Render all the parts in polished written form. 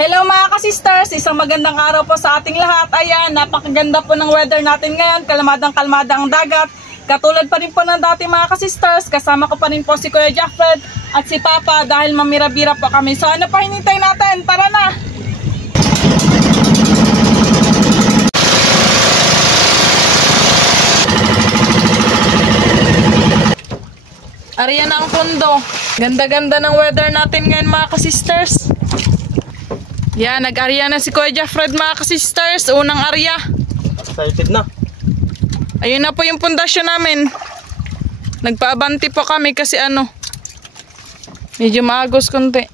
Hello mga ka-sisters, isang magandang araw po sa ating lahat. Ayan, napakaganda po ng weather natin ngayon, kalmadang-kalmada ang dagat. Katulad pa rin po ng dati mga ka-sisters, kasama ko pa rin po si Kuya Jaffred at si Papa dahil mamira-bira po kami. So ano pa hinintay natin? Tara na! Ariyan na ang pundo. Ganda-ganda ng weather natin ngayon mga ka-sisters. Yan, nag-arya na si Kuya Jaffred mga ka-sisters. Unang arya. Excited na. Ayun na po yung pundasyon namin. Nagpaabanti po kami kasi medyo maagos konti.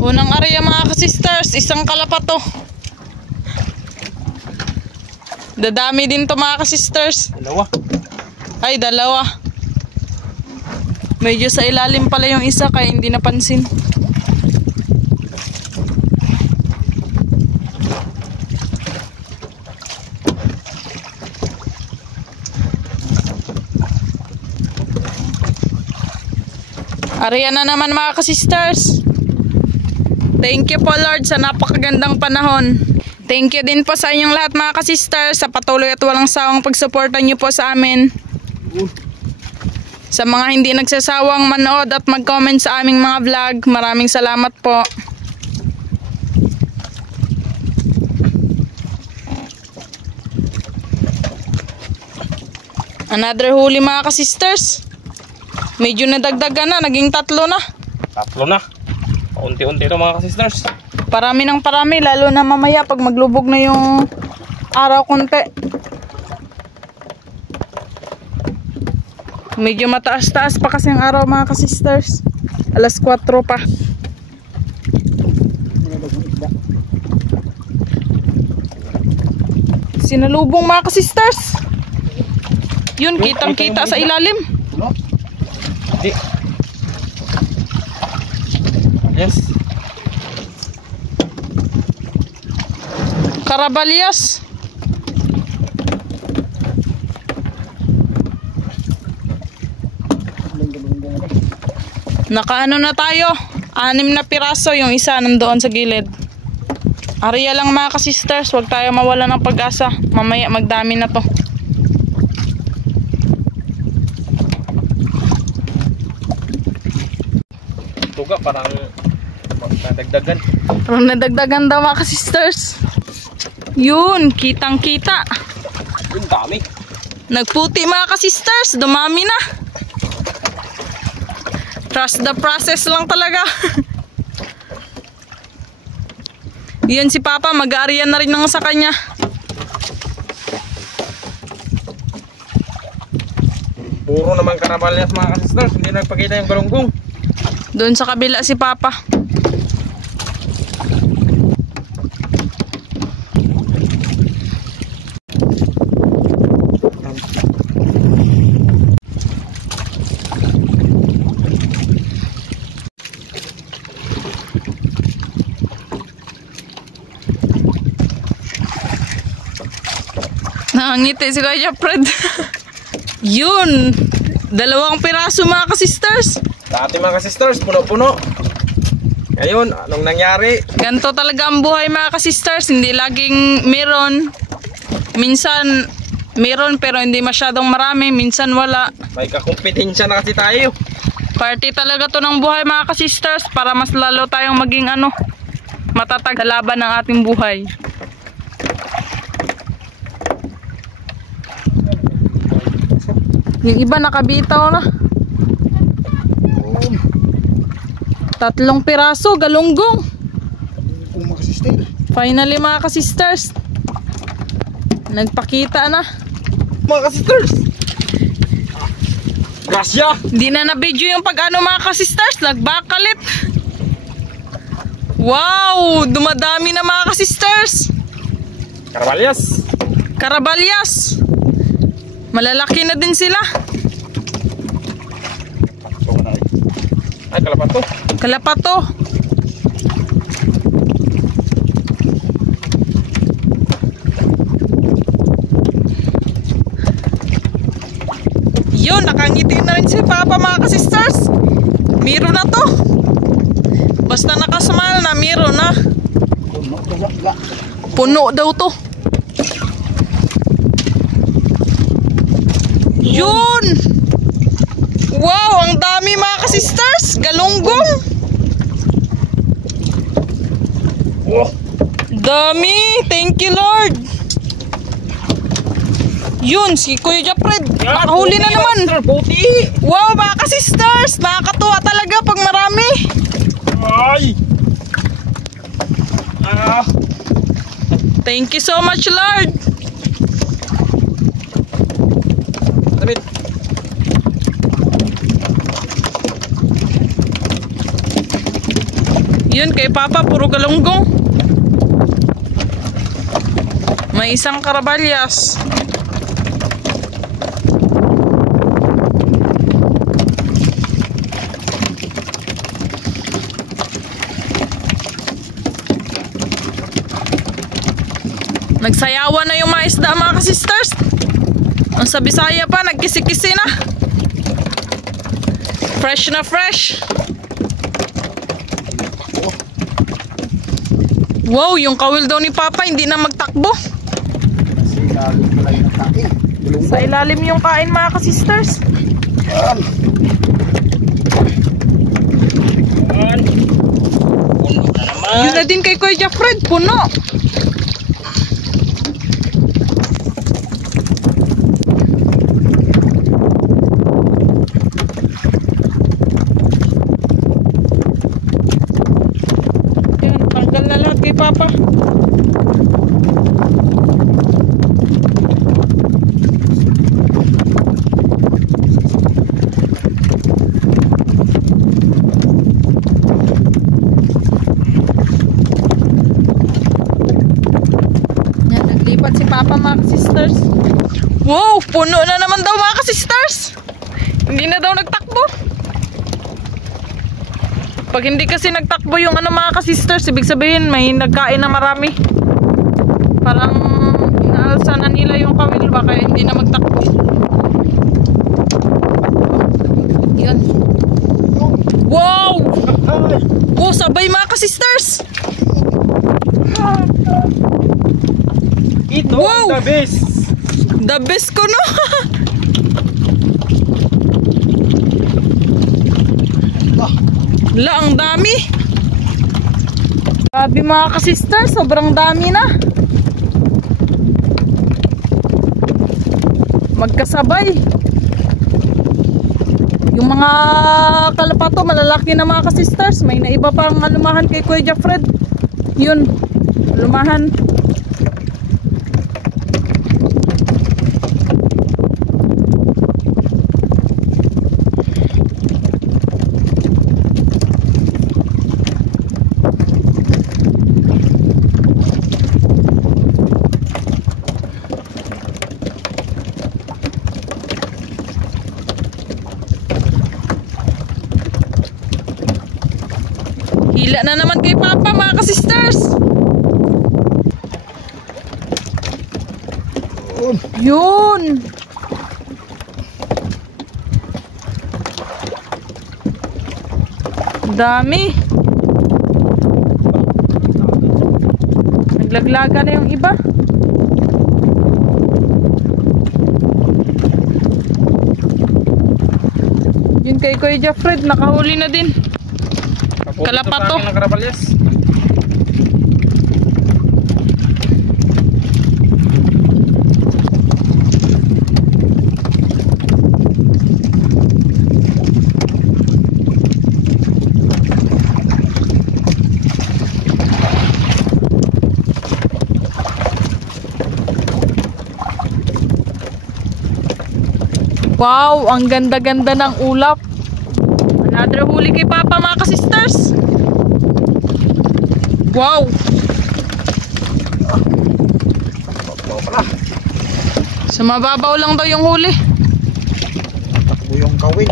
Unang arya mga ka-sisters, isang kalapato. Dadami din to mga ka-sisters. Dalawa. Ay, dalawa. Medyo sa ilalim pala yung isa kaya hindi napansin. Ariyan na naman mga ka-sisters. Thank you po Lord sa napakagandang panahon. Thank you din po sa inyong lahat mga ka-sisters sa patuloy at walang sawang pagsuporta nyo po sa amin. Sa mga hindi nagsasawang manood at mag-comment sa aming mga vlog, maraming salamat po. Another huli mga ka-sisters. Medyo nadagdagan na, naging 3 na. 3 na. Paunti-unti ito mga ka-sisters. Parami ng parami, lalo na mamaya pag maglubog na yung araw konti. Medyo mataas-taas pa kasi ang araw mga ka-sisters. Alas 4 pa. Sinalubong mga ka-sisters. Yun, kitang-kita sa ilalim. Hindi. Yes. Karabalyas. Nakaano na tayo. 6 na piraso, yung isa nandoon sa gilid. Ariya lang mga ka-sisters, huwag tayo mawala ng pag-asa. Mamaya magdami na to. Tuga parang nadagdagan. Parang nadagdagan daw mga ka-sisters. Yun, kitang-kita. Yung dami. Nagputi mga ka-sisters, dumami na. Trust the process lang talaga. Yan si Papa, mag-aarya na rin ng sa kanya. Puro naman karabalyas mga ka-sisters, hindi nagpakita yung galunggong. Doon sa kabila si Papa. Nangangiti si Kuya Jaffred. Yun, 2 piraso mga ka-sisters. Dati mga ka-sisters, puno-puno. Ngayon, anong nangyari? Ganto talaga ang buhay mga ka-sisters. Hindi laging meron. Minsan meron pero hindi masyadong marami. Minsan wala. May kakumpetensya na kasi tayo. Party talaga to ng buhay mga ka-sisters para mas lalo tayong maging matatag sa laban ng ating buhay. Yung iba nakabitaw na. 3 piraso, galunggong. Finally mga ka-sisters, nagpakita na. Mga ka-sisters! Grasya! Hindi na na-video yung pag mga ka-sisters, nagbakalit. Wow! Dumadami na mga ka-sisters. Karabalyas! Karabalyas! Malalaki na din sila. Ay, kalapato. Kalapato. Nakangiti na rin si Papa mga ka-sisters. Miro na to. Basta nakasmile na, miro na. Puno daw to. Yun! Wow, ang dami mga ka-sisters. Galunggong. Dami. Thank you, Lord. Yun, si Kuya Jafred. Nakahuli na naman. Wow, mga ka-sisters. Nakakatuwa talaga pag marami. Ay! Thank you so much, Lord. David. Yun, kay Papa, puro galunggong. May isang karabalyas. Nagsayawan na yung mga isda mga ka-sisters. Ang sa Bisaya pa, nagkisi-kisi na. Fresh na fresh. Wow, yung kawil daw ni Papa hindi na magtakbo. Sa ilalim yung kain mga ka-sisters. Puno na naman. Yun na din kay Kuya Jafred, puno. Yan, tanggal na lahat kay Papa. Si Papa mga sisters. Wow, puno na naman daw mga sisters. Hindi na daw nagtakbo. Pag hindi kasi nagtakbo yung mga sisters, ibig sabihin may nagkain na marami. Parang inaalsa na nila yung kawil, baka hindi na magtakbo. Yan. Wow! Oh, sabay mga sisters. Ito, wow! the best. The best ko, no? La, ang dami. Grabe mga ka-sister, sobrang dami na. Magkasabay. Yung mga kalapato, malalaki na mga ka-sisters. May naiba pang alumahan kay Kuya Jafred. Yun, alumahan. Hila na naman kay Papa mga ka-sisters. Yun. Dami. Naglaglaga na yung iba. Yun kay Kuya Jafred, nakahuli na din. Kalapato. Wow, ang ganda-ganda ng ulap. Another huli kay Papa mga ka-sisters. Wow. Sa mababaw lang daw yung huli. Takbo yung kawin.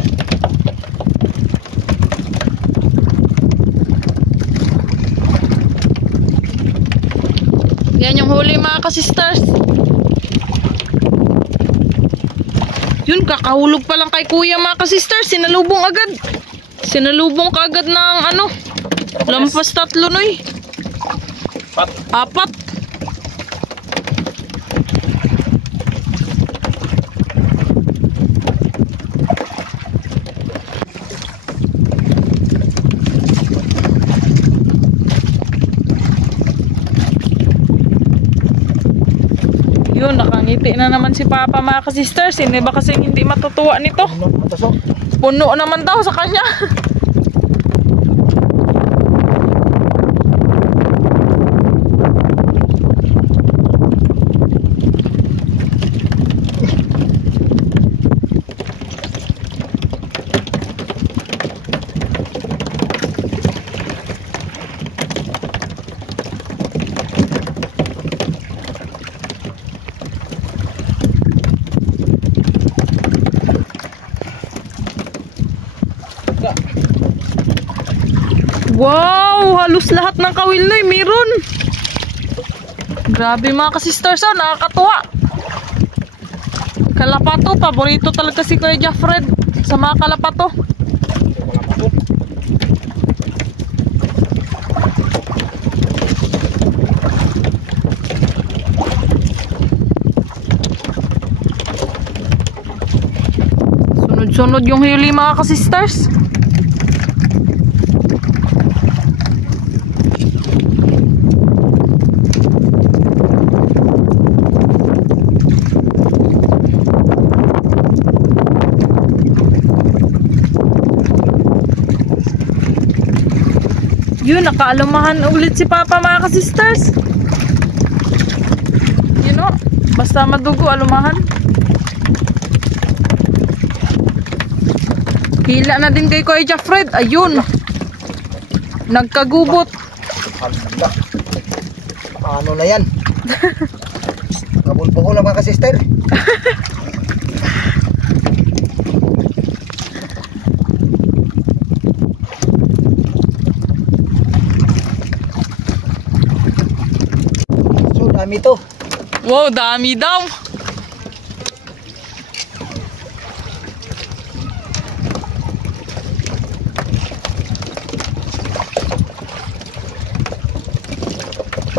Yan yung huli mga ka-sisters. Yun, kakahulog pa lang kay kuya mga ka-sisters. Sinalubong agad. Sinalubong ka agad ng ano. Lampas 3 noy. 4. Yun, nakangiti na naman si Papa mga ka-sisters. Hindi ba kasi hindi matutuwa nito? Puno naman daw sa kanya. Wow! Halos lahat ng kawilnoy meron. Grabe mga ka-sisters, oh, nakakatuwa. Kalapato, paborito talaga si Kuya Jaffred sa mga kalapato. Sunod-sunod yung huli mga ka-sisters. Yun, nakaalumahan ulit si Papa mga ka-sisters. You know, basta madugo, alumahan. Hila na din kay Kuya Jaffred. Ayun. Nagkagubot. Ano na yan? Kabulbo ko lang mga ka-sister. Dami to. Wow, dami daw.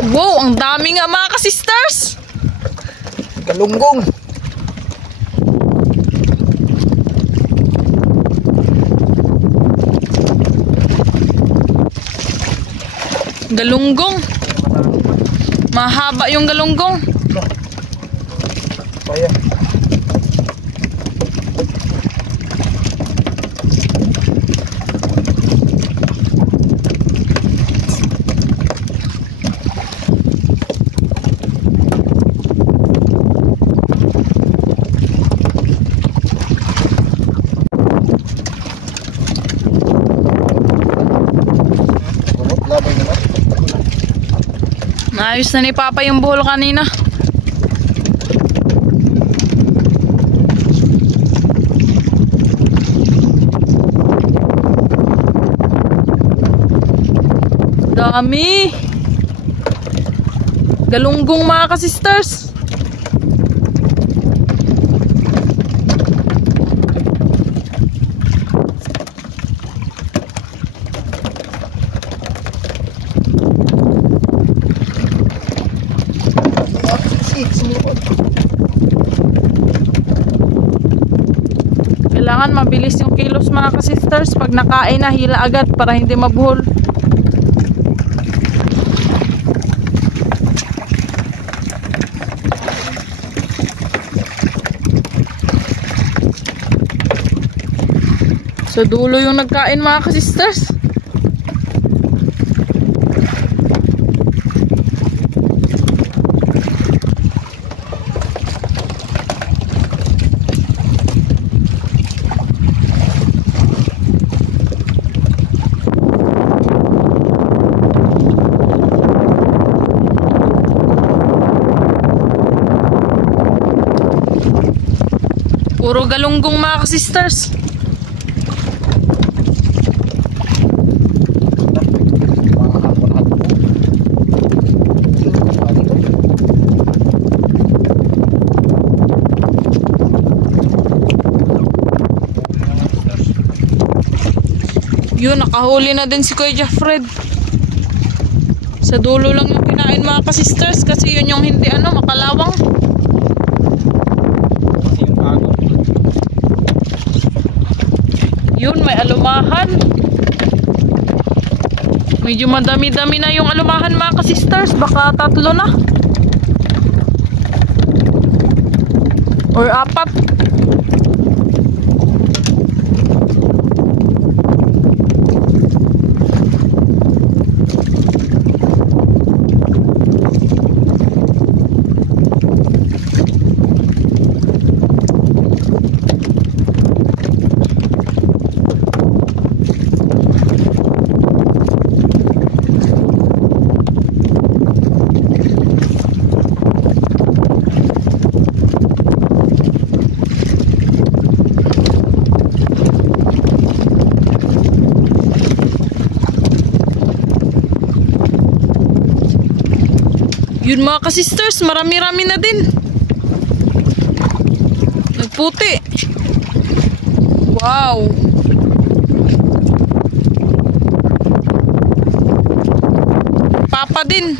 Wow, ang dami nga mga ka-sisters. Galunggong. Galunggong. Mahaba yung galunggong. Ayan. Naayos na ni Papa yung buhol kanina. Dami. Galunggong mga ka-sisters. Kailangan mabilis yung kilos mga ka-sisters. Pag nakain na, hila agad para hindi mabuhol. So dulo yung nagkain mga ka-sisters. Puro galunggong mga ka-sisters. Yun, nakahuli na din si Kuya Jeffred. Sa dulo lang yung kinain mga ka-sisters kasi yun yung hindi makalawang. Kasi yung bago. Yun, may alumahan. Medyo madami-dami na yung alumahan mga ka-sisters. Baka 3 na. Or 4. Yun mga ka-sisters, marami-rami na din. Nagputi. Wow. Papa din.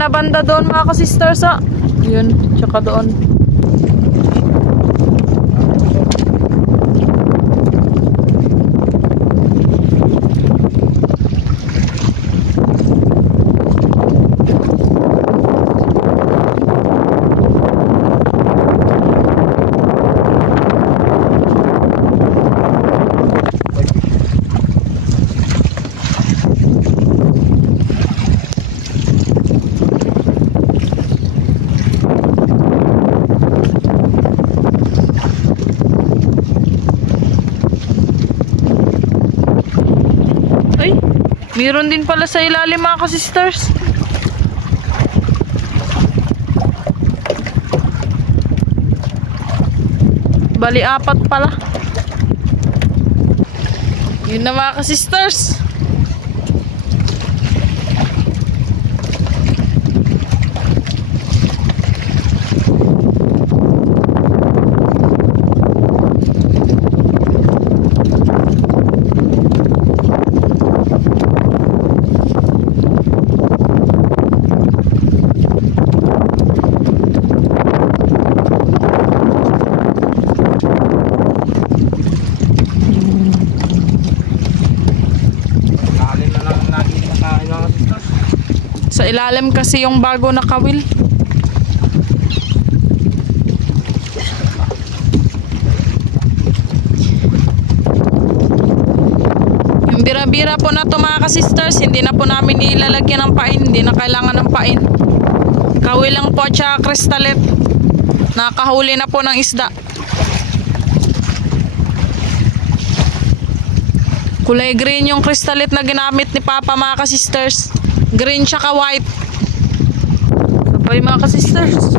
Na banda doon mga ka-sisters yun, tsaka doon. Meron din pala sa ilalim mga ka-sisters. Bali 4 pala. Yun na mga ka-sisters. Sa ilalim kasi yung bago na kawil. Yung bira-bira po na ito mga ka-sisters, hindi na po namin ilalagyan ng pain. Hindi na kailangan ng pain. Kawil lang po at saka kristalit. Nakahuli na po ng isda. Kulay green yung kristalit na ginamit ni Papa mga ka-sisters. Green tsaka white. Sabay mga ka-sisters.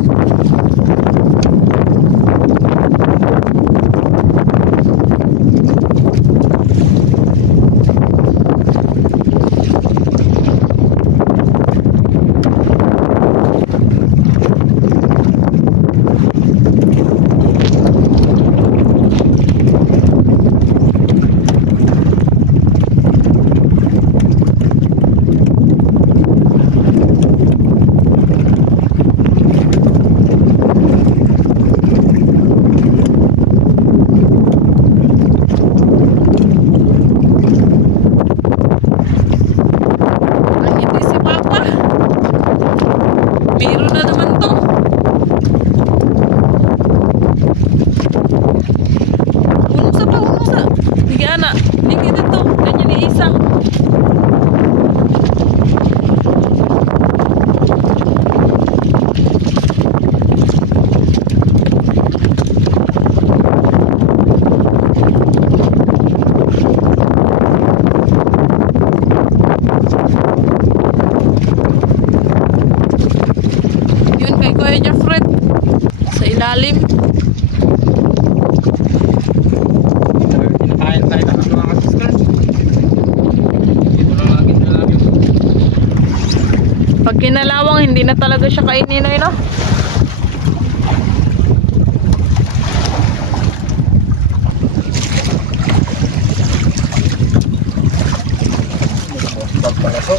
nalawang, hindi na talaga siya kainin na yun, no? Pagpalaso.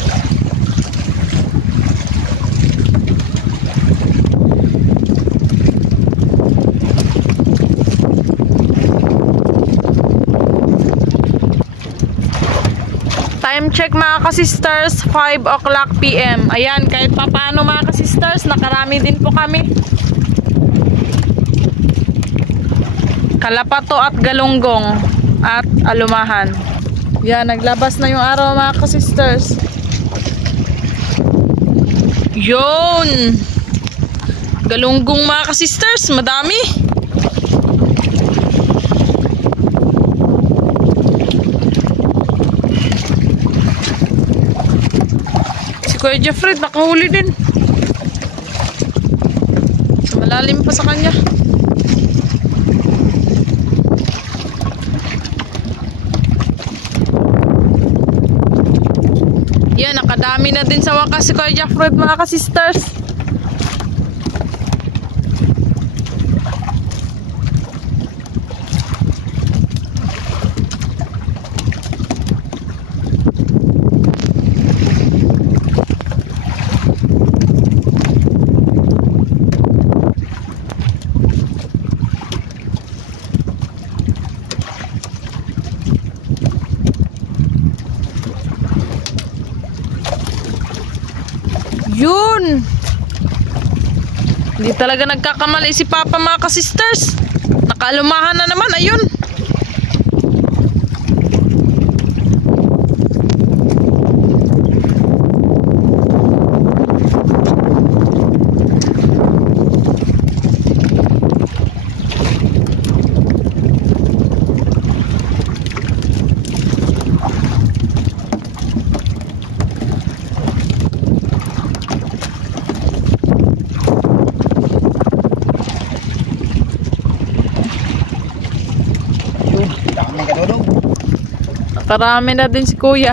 Time check mga ka-sisters, 5 o'clock PM. Ayan, kahit pa paano mga ka-sisters, nakarami din po kami. Kalapato at galunggong at alumahan. Yan, naglabas na yung araw mga ka-sisters. Yun! Galunggong mga ka-sisters, madami. Kuya Jeffred, nakahuli din. So, malalim pa sa kanya. Yan, nakadami na din sa wakas si Kuya Jeffred mga ka-sisters. Yun! Hindi talaga nagkakamali si Papa mga ka-sisters. Nakaalumahan na naman, ayun. Nakarami na din si Kuya.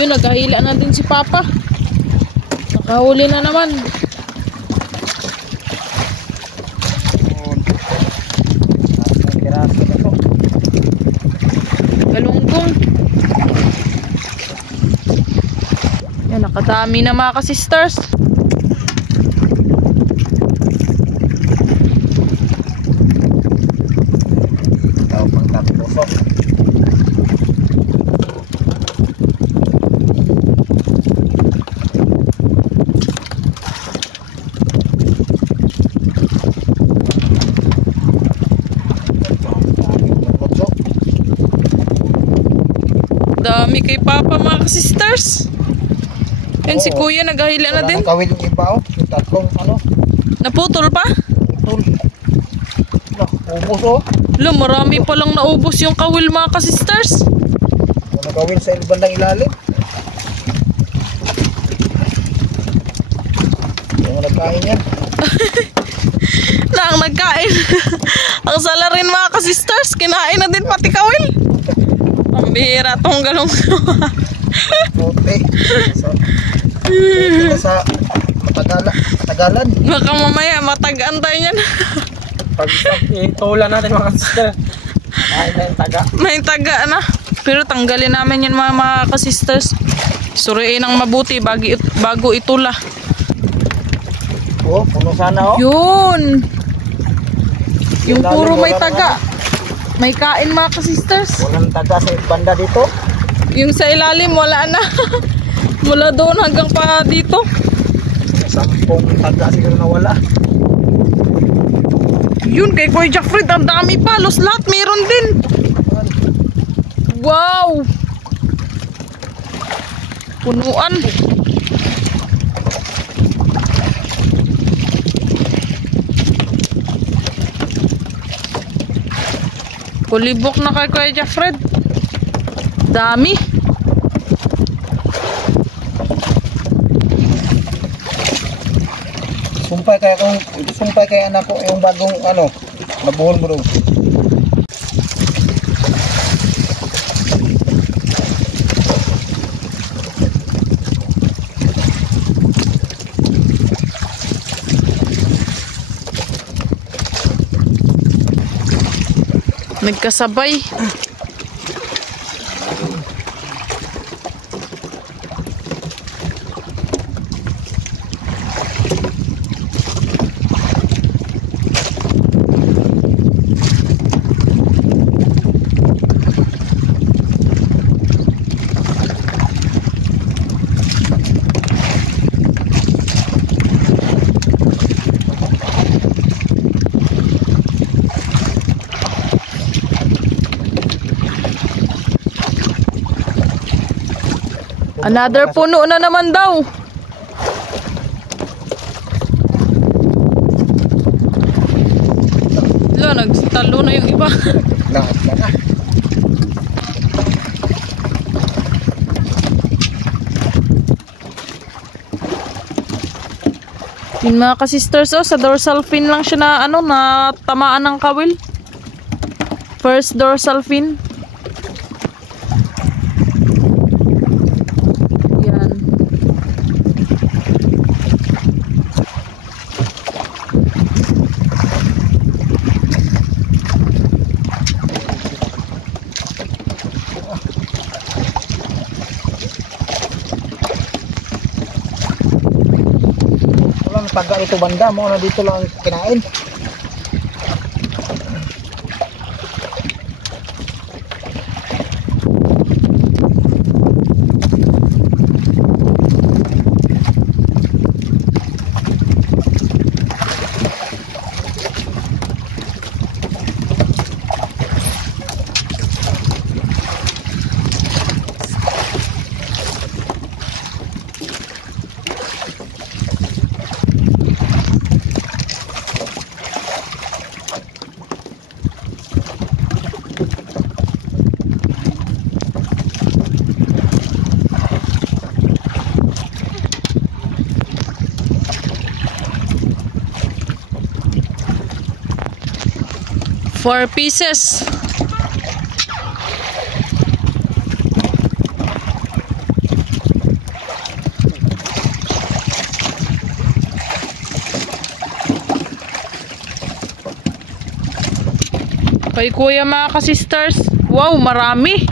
Yun, nagkahila na din si Papa. Nakahuli na naman. Galunggong. Yan, nakadami na mga ka-sisters. Tao pang tapos. Dami kay Papa mga ka-sisters. Yan si Kuya naghahila na din. Nakawil yung iba, oh. Yung tatlong ano. Naputol pa? Putol. Ubus, oh. Lo, marami palang naubos yung kawil mga ka-sisters. Nakawil sa bandang ilalim. Yung nagkain yan. Na ang nagkain. Ang sala rin mga ka-sisters, kinain na din pati kawil. Pambihira tong galong. Puti. Puti na sa matagalan. Baka mamaya matagaan tayo niyan. Pag itulan natin mga sister. Ay na yung taga. May taga na. Pero tanggalin namin yan mga ka-sisters. Suriin ang mabuti bago itula. Oh, puno sana oh. Yun. Yung puro may taga. May kain mga ka-sisters. Walang taga sa banda dito. Yung sa ilalim wala na. Mula doon hanggang pa dito. 10 taga siguro nawala. Yun kay Kuya Jackfred ang dami pa. Los lahat meron din. Wow. Punuan. Kulibok na kay Kuya Jackfred. Dami. Sumpay kaya anak ko yung bagong ano, nabuhol mo doon. Nagkasabay. Another puno na naman daw. Wala, nagtalo na yung iba. Lahat na na. Yun mga ka-sisters, oh, sa dorsal fin lang siya na ano, na tamaan ng kawil. First dorsal fin. Yan. Walang taga ito banda mo na dito lang kinain. Four pieces. Kay kuya mga ka-sisters. Wow, marami.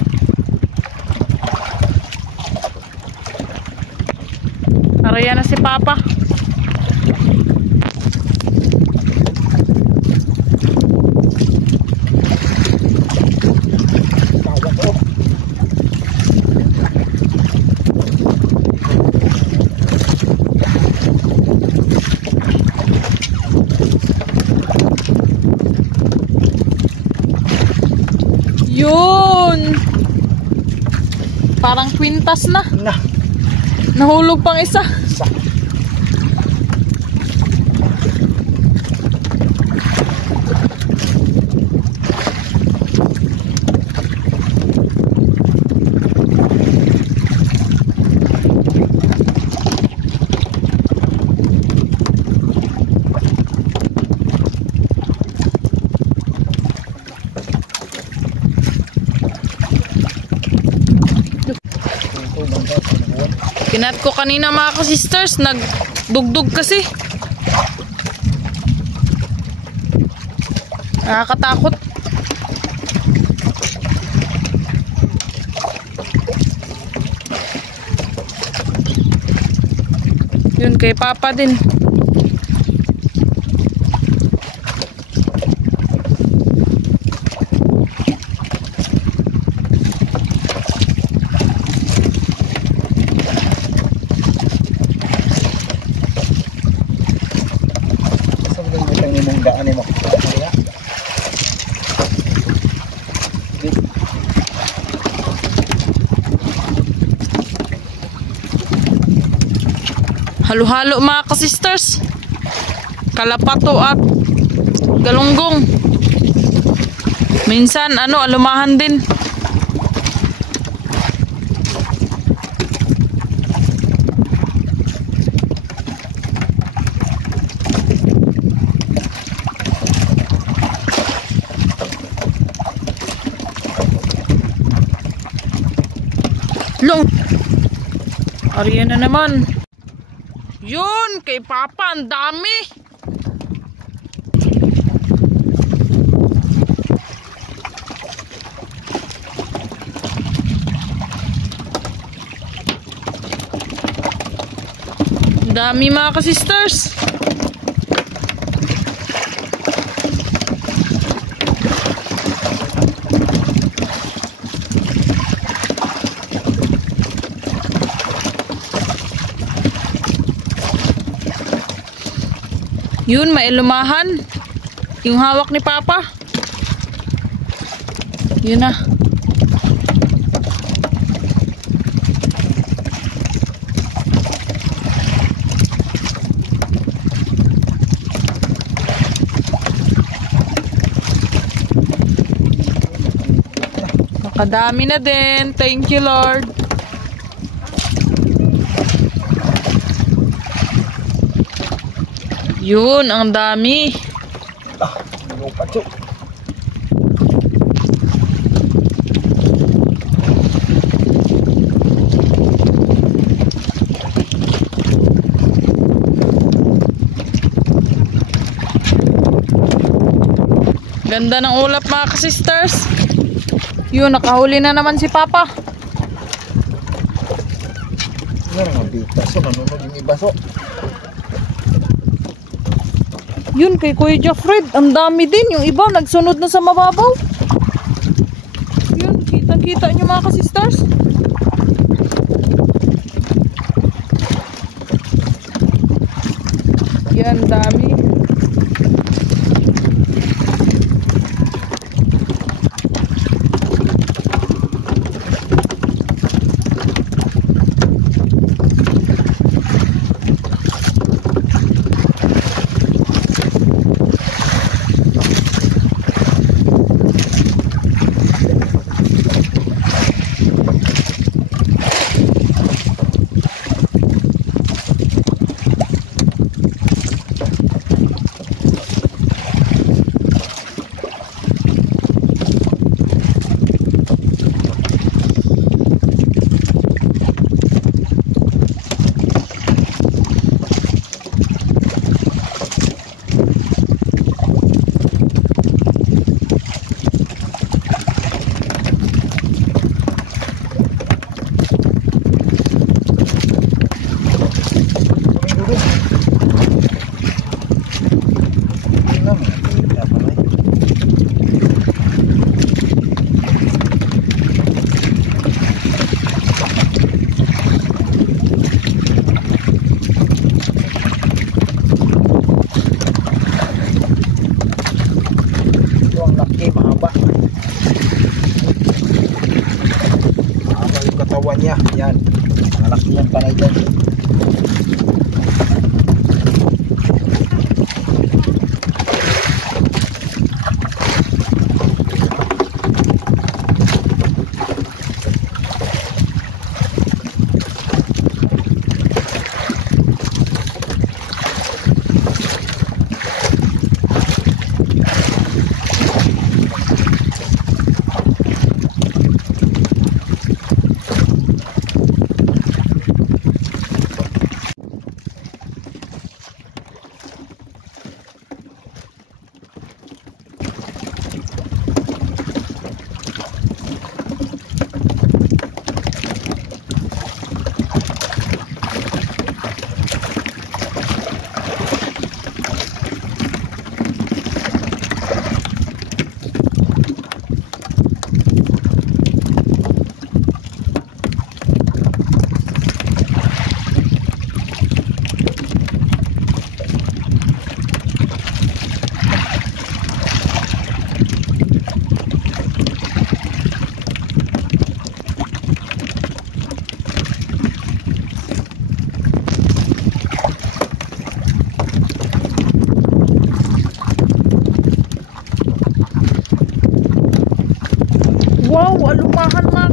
Araya na si Papa. Yun. Parang kwintas na. Nahulog pang isa. Kinat ko kanina mga ka-sisters, nagdugdug kasi. Nakakatakot. Yun kay Papa din. Daan ni makita kaya. Halo-halo mga ka-sisters. Kalapato at galunggong. Minsan alumahan din. Long. Ariyan na naman. Yun, kay Papa, ang dami. Ang dami mga ka-sisters. Yun, may lumahan. Yung hawak ni Papa. Yun na. Nakadami na din. Thank you, Lord. Yun, ang dami. Lupacho. Ganda ng ulap mga ka-sisters. Yun, nakahuli na naman si Papa. Meron ang bita. So, nanunod yung iba. So, yun, kay Kuya Jeffred, ang dami din. Yung iba, nagsunod na sa mababaw. Yun, kita-kita nyo mga ka-sisters. Yan, dami.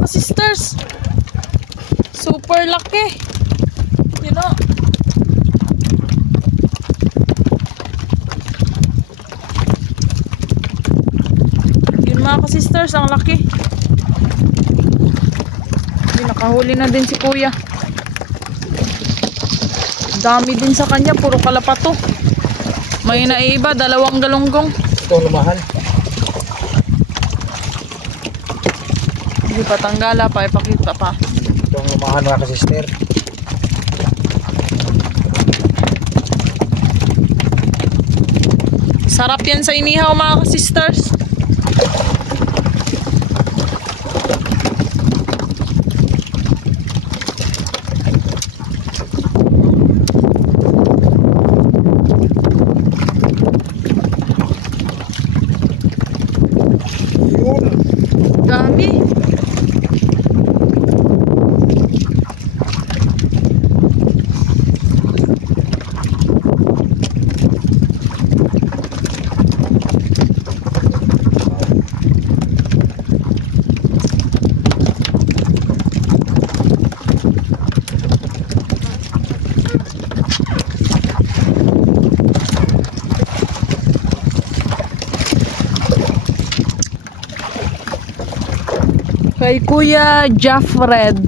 ka-sisters. Super laki. You know. Yun mga ka-sisters, ang laki. Yun, nakahuli na din si kuya. Dami din sa kanya, puro kalapato. May naiba, 2 galunggong. Ito lumahan. Hindi pa tanggala pa, ipakita pa. Ito ang lumahan mga kasister. Sarap yan sa inihaw mga ka-sisters. Yun. Dami. Kay Kuya Jaffred.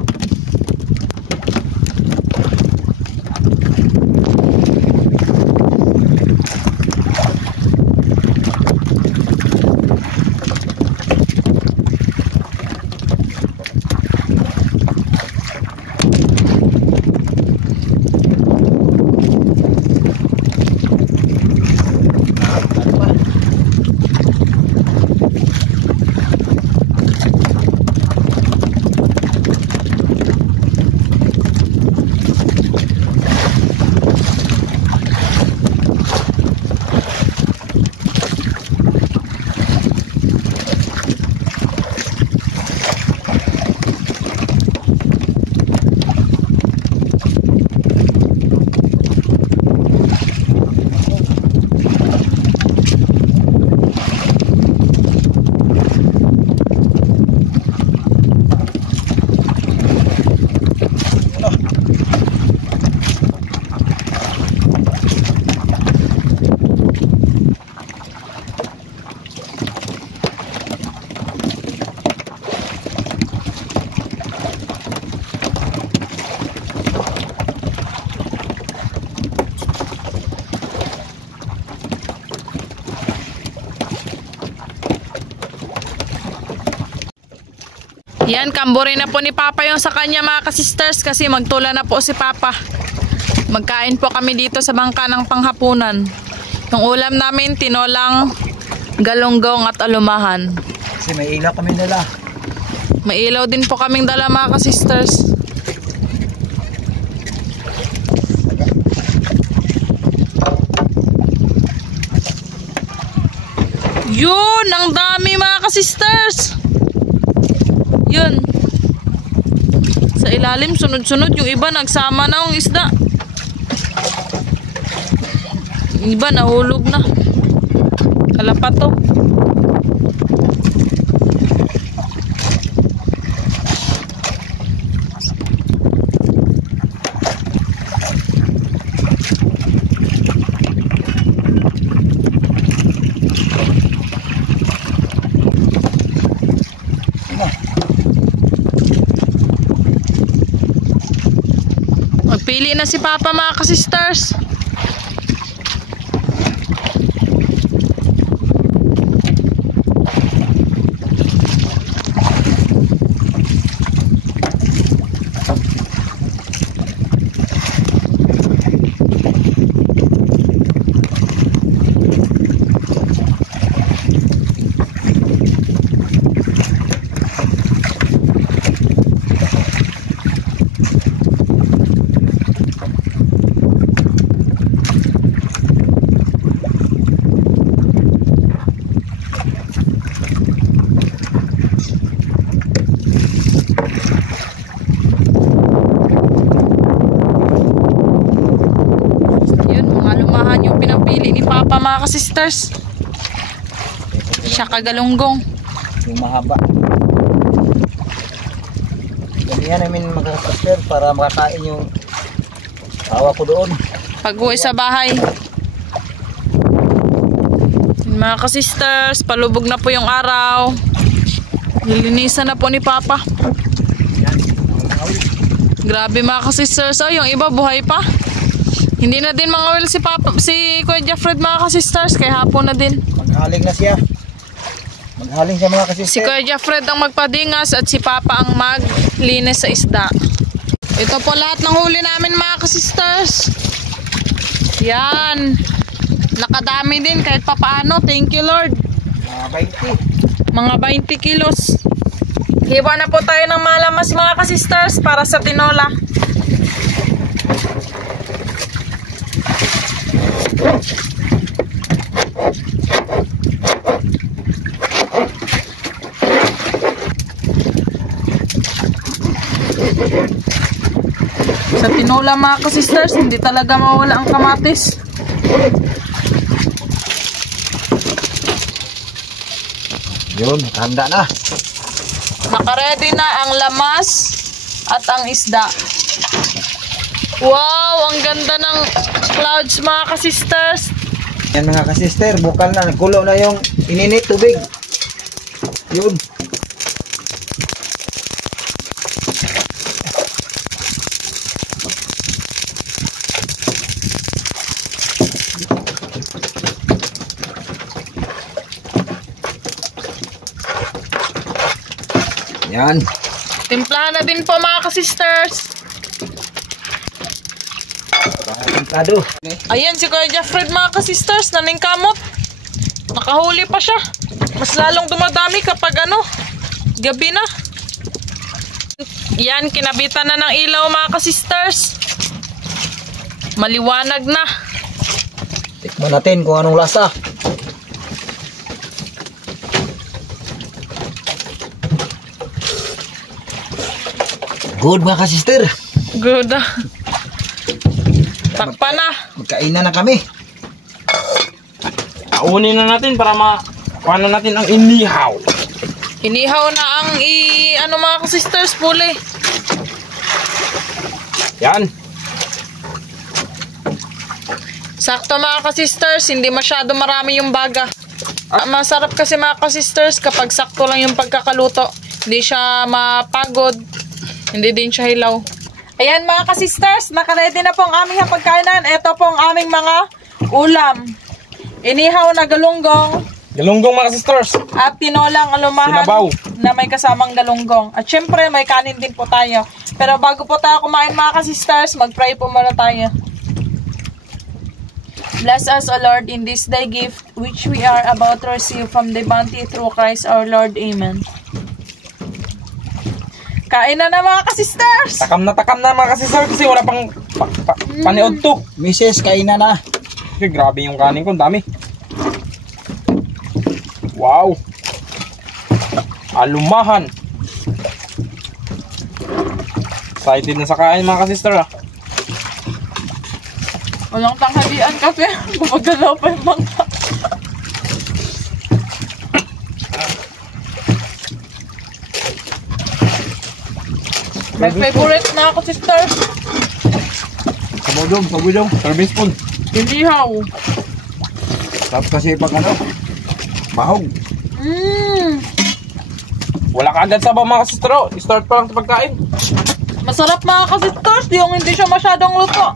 Yan, kamburi na po ni Papa yung sa kanya mga ka-sisters kasi magtula na po si Papa. Magkain po kami dito sa bangka ng panghapunan. Yung ulam namin, tinolang galunggong at alumahan. Kasi may ilaw kami nila. May ilaw din po kaming dala mga ka-sisters. Yun, ang dami mga ka-sisters. Yun. Sa ilalim, sunod-sunod. Yung iba, nagsama na ang isda. Yung iba, nahulog na. Kalapato. Magpili na si Papa mga ka-sisters. Mga ka-sisters, siya kagalunggong. Yung mahaba. Yan namin mga sister para makakain yung awa ko doon. Pag-uwi sa bahay. Mga ka-sisters, palubog na po yung araw. Nilinisan na po ni Papa. Grabe mga ka-sisters. Oh, yung iba buhay pa. Hindi na din mga si Papa, si Kuya Jeffred mga ka-sisters. Kaya hapon na din. Maghaling na siya. Maghaling siya mga ka-sister. Si Kuya Jeffred ang magpadingas at si Papa ang maglinis sa isda. Ito po lahat ng huli namin mga ka-sisters. Yan. Nakadami din kahit papaano. Thank you Lord. Mga 20 kilos. Hiwa na po tayo ng malamas mga ka-sisters para sa tinola. Sa tinola mga ka-sisters, hindi talaga mawala ang kamatis. Yun, handa na. Nakaready na ang lamas at ang isda. Wow, ang ganda ng clouds mga ka-sisters. Yan mga ka-sister, bukal na, nagkulo na yung ininit tubig. Yun. Yan. Timplahan na din po mga ka-sisters. Pintado. Ayan si Kuya Jeffred mga ka-sisters, naningkamot. Nakahuli pa siya. Mas lalong dumadami kapag gabi na. Yan, kinabitan na ng ilaw mga ka-sisters. Maliwanag na. Tikman natin kung anong lasa. Good mga ka-sister. Good ah. Takpa na. Magkainan na kami. Aunin na natin para makuha natin ang inihaw. Inihaw na ang mga ka-sisters, puli. Yan. Sakto mga ka-sisters, hindi masyado marami yung baga. Masarap kasi mga ka-sisters kapag sakto lang yung pagkakaluto. Hindi siya mapagod. Hindi din siya hilaw. Ayan mga ka-sisters, nakaredy na po ang aming hapagkainan. Ito po ang aming mga ulam. Inihaw na galunggong. Galunggong mga sisters. At tinolang alumahan Sinabaw. na may kasamang galunggong. At syempre may kanin din po tayo. Pero bago po tayo kumain mga ka-sisters, mag-pray po muna tayo. Bless us, O Lord, in this thy gift, which we are about to receive from the bounty through Christ our Lord. Amen. Kain na mga ka-sisters! Takam na mga sisters kasi wala pang paniod to. Mrs. kainan na. Kasi grabe yung kanin ko, dami. Wow. Alumahan. Excited na sa kain mga ka-sister ah. Walang tanghalian kasi. Gumagalaw pa yung bangka. My favorite na ako, sister. Sabudong. Service spoon. Inihaw. Tapos kasi pag bahog. Wala ka agad sabaw mga ka-sister oh. Start pa lang sa pagkain. Masarap mga ka-sisters. Yung hindi siya masyadong luto.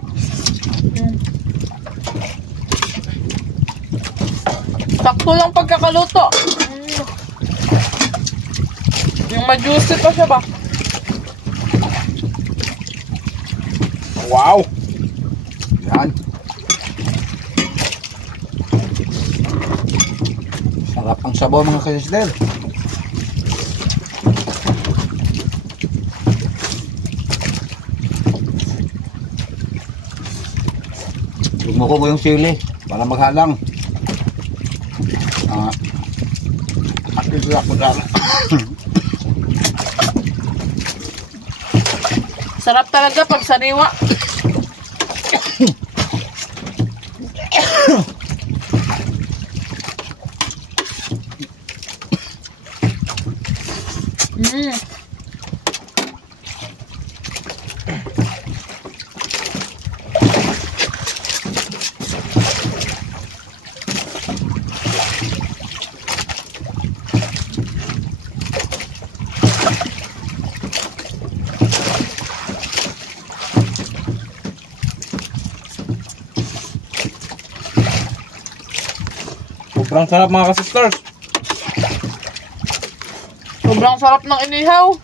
Sakto lang pagkakaluto. Yung ma-juicy pa siya ba? Wow. Yan. Sarap ang sabaw mga ka-sister. Lumuko ko yung sili para maghalang. At ito ako dala. Sarap talaga pag sariwa. Sobrang sarap mga ka-sisters. Sobrang sarap ng inihaw.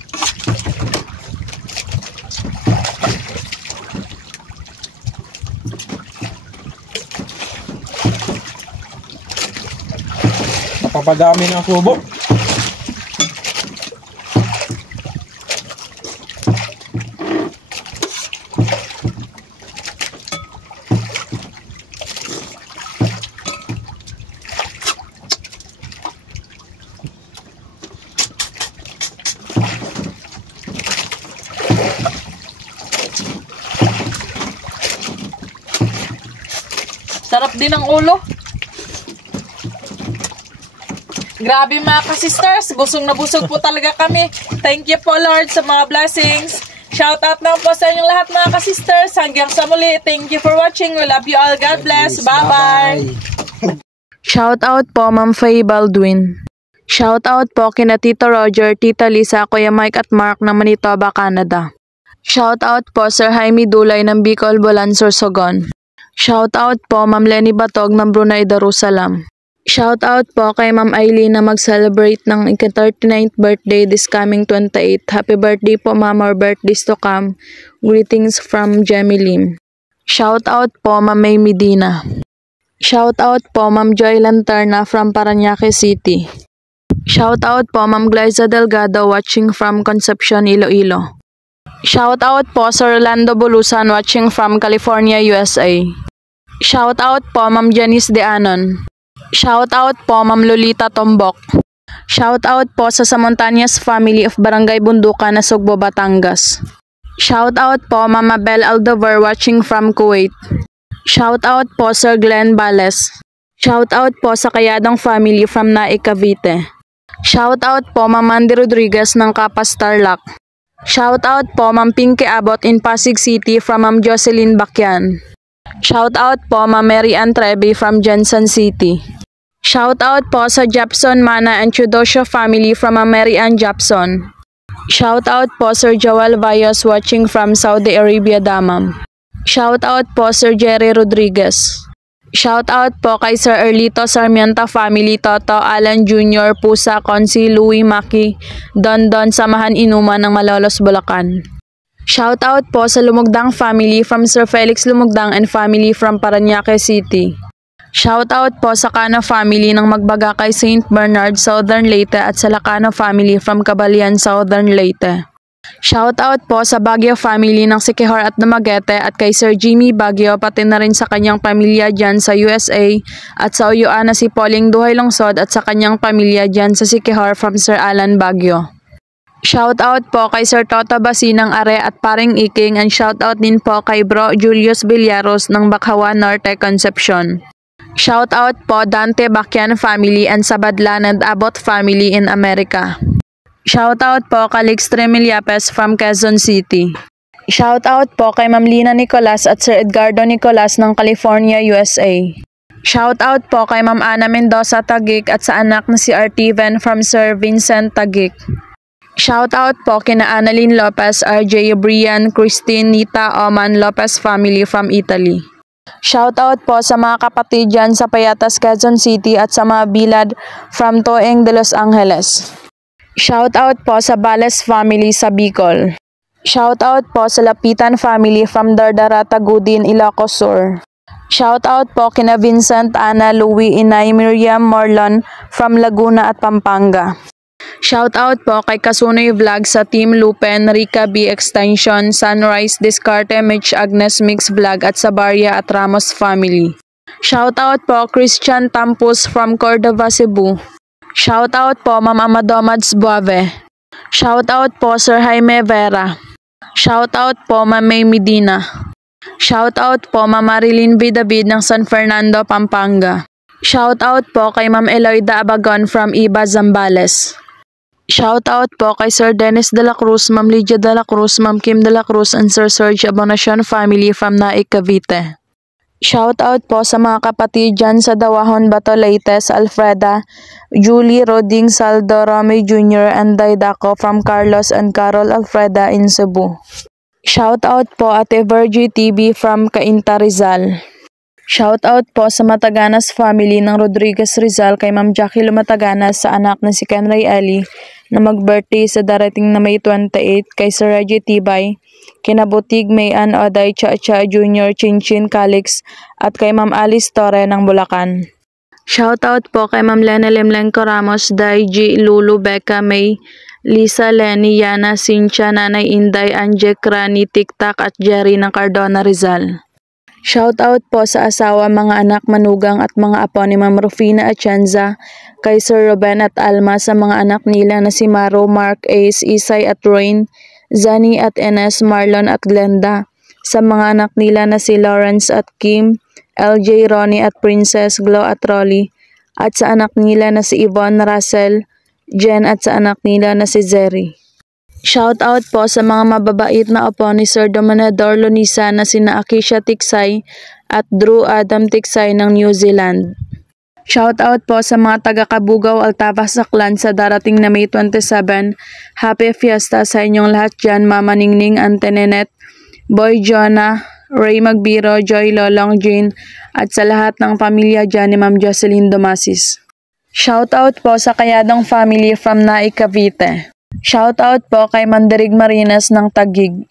Napapadami ng subo. Sarap din ang ulo. Grabe mga ka-sisters, busog na busog po talaga kami. Thank you po Lord sa mga blessings. Shout out na po sa inyong lahat mga ka-sisters. Hanggang sa muli. Thank you for watching. We love you all. God bless. Bye-bye. Shout out po Ma'am Faye Baldwin. Shout out po kina Tito Roger, Tita Lisa, Kuya Mike at Mark ng Manitoba, Canada. Shout out po Sir Jaime Dulay ng Bicol, Bolan, Sorsogon. Shout out po Ma'am Lenny Batog ng Brunei, Darussalam. Shout out po kay Ma'am Eileen na mag-celebrate ng 39th birthday this coming 28. Happy birthday po Ma'am, or birthdays to come. Greetings from Jemmy Lim. Shout out po Ma'am May Medina. Shout out po Ma'am Joy Lanterna from Parañaque City. Shout out po Ma'am Glyza Delgado watching from Concepcion, Iloilo. Shout out po Sir Orlando Bulusan watching from California, USA. Shout out po Ma'am Janice De Anon. Shout out po Ma'am Lolita Tombok. Shout out po sa Samontanias family of Barangay Bundukan, Nasugbo, Batangas. Shout out po Ma'am Mabel Aldover watching from Kuwait. Shout out po Sir Glenn Bales. Shout out po sa Kayadong family from Naik, Cavite. Shout out po Ma'am Mandy Rodriguez ng Kapas Tarlac. Shout out po Ma'am Pinky Abot in Pasig City from Ma'am Jocelyn Bakyan. Shout out po Ma'am Mary Ann Trevi from Jensen City. Shout out po sa Japson Mana and Chudosho family from Ma'am Mary Ann Japson. Shout out po Sir Joel Bayos watching from Saudi Arabia, Damam. Shout out po Sir Jerry Rodriguez. Shout out po kay Sir Erlito Sarmiento family, Toto, Alan Jr., Pusa, Consi, Louie, Maki, Don Samahan Inuman ng Malolos, Bulacan. Shout out po sa Lumugdang family from Sir Felix Lumugdang and family from Parañaque City. Shout out po sa Cano family ng Magbagakay, St. Bernard, Southern Leyte at sa Lacano family from Cabalian, Southern Leyte. Shout out po sa Baguio family ng Siquijor at Dumaguete at kay Sir Jimmy Baguio pati na rin sa kanyang pamilya dyan sa USA at sa Uyuan na si Pauling Duhay Lungsod at sa kanyang pamilya dyan sa Siquijor from Sir Alan Baguio. Shout out po kay Sir Toto Basinang Are at Paring Iking and shout out din po kay Bro Julius Villaros ng Bakhawan Norte, Concepcion. Shout out po Dante Bakyan family and Sabadlan and Abot family in America. Shout out po kay Lixtre Milyapes from Quezon City. Shout out po kay Ma'am Lina Nicolas at Sir Edgardo Nicolas ng California, USA. Shout out po kay Ma'am Ana Mendoza Taguig at sa anak na si Artiven from Sir Vincent Taguig. Shout out po kina Annalyn Lopez, RJ Brian, Christine, Nita, Oman Lopez family from Italy. Shout out po sa mga kapatid dyan sa Payatas, Quezon City at sa mga bilad from Toeng de Los Angeles. Shout out po sa Bales family sa Bicol. Shout out po sa Lapitan family from Dardara, Tagudin, Ilocos Sur. Shout out po kina Vincent, Ana, Louie, Inay, Miriam, Morlon from Laguna at Pampanga. Shout out po kay Kasunoy Vlog sa Team Lupen, Rica B Extension, Sunrise, Discarte, Mitch, Agnes Mix Vlog at sa Barya at Ramos family. Shout out po Christian Tampus from Cordova, Cebu. Shout out po Ma'am Amadomads Buave. Shout out po Sir Jaime Vera. Shout out po Ma'am May Medina. Shout out po Ma'am Marilyn V. David ng San Fernando, Pampanga. Shout out po kay Ma'am Eloida Abagon from Iba, Zambales. Shout out po kay Sir Dennis de la Cruz, Ma'am Lydia de la Cruz, Ma'am Kim de la Cruz, and Sir Serge Abonacion family from Naik, Cavite. Shout out po sa mga kapatid dyan sa Dawahon, Bato, Leyte, sa Alfreda, Julie Roding Saldo, Romy Jr. and Daidaco from Carlos and Carol Alfreda in Cebu. Shout out po Ate Virgie TV from Cainta, Rizal. Shoutout po sa Mataganas family ng Rodriguez Rizal kay Ma'am Jackie Lumataganas sa anak na si Kenray Ali na mag-birthday sa darating na May 28 kay Sir Reggie Tibay, kinabutig Mayan Oday Cha-Cha Jr. Chinchin Calix at kay Ma'am Alice Torre ng Bulacan. Shoutout po kay Ma'am Lena Lemlenco Ramos, Daiji, Lulu, Becca, May, Lisa, Lenny, Yana, Cynthia, Nanay Inday, Anjek, Rani, Tiktak at Jerry ng Cardona Rizal. Shoutout po sa asawa, mga anak, manugang at mga apo ni Ma'am Rufina Atienza, kay Sir Ruben at Alma sa mga anak nila na si Maro, Mark, Ace, Isay at Royn, Zani at Enes, Marlon at Glenda, sa mga anak nila na si Lawrence at Kim, LJ, Ronnie at Princess, Glo at Rolly, at sa anak nila na si Yvonne, Russell, Jen at sa anak nila na si Zeri. Shoutout po sa mga mababait na apo ni Sir Dominador Lonisa na sina Akisha Tiksay at Drew Adam Tiksay ng New Zealand. Shoutout po sa mga taga-Kabugaw, Altava, Saklan sa darating na May 27. Happy Fiesta sa inyong lahat dyan, Mama Ningning, Ante Nenet, Boy Jonah, Ray Magbiro, Joy Lolong, Jean, at sa lahat ng pamilya dyan ni Ma'am Jocelyn Domasis. Shoutout po sa Kayadong family from Naik, Cavite. Shoutout po kay Mandarig Marinas ng Taguig.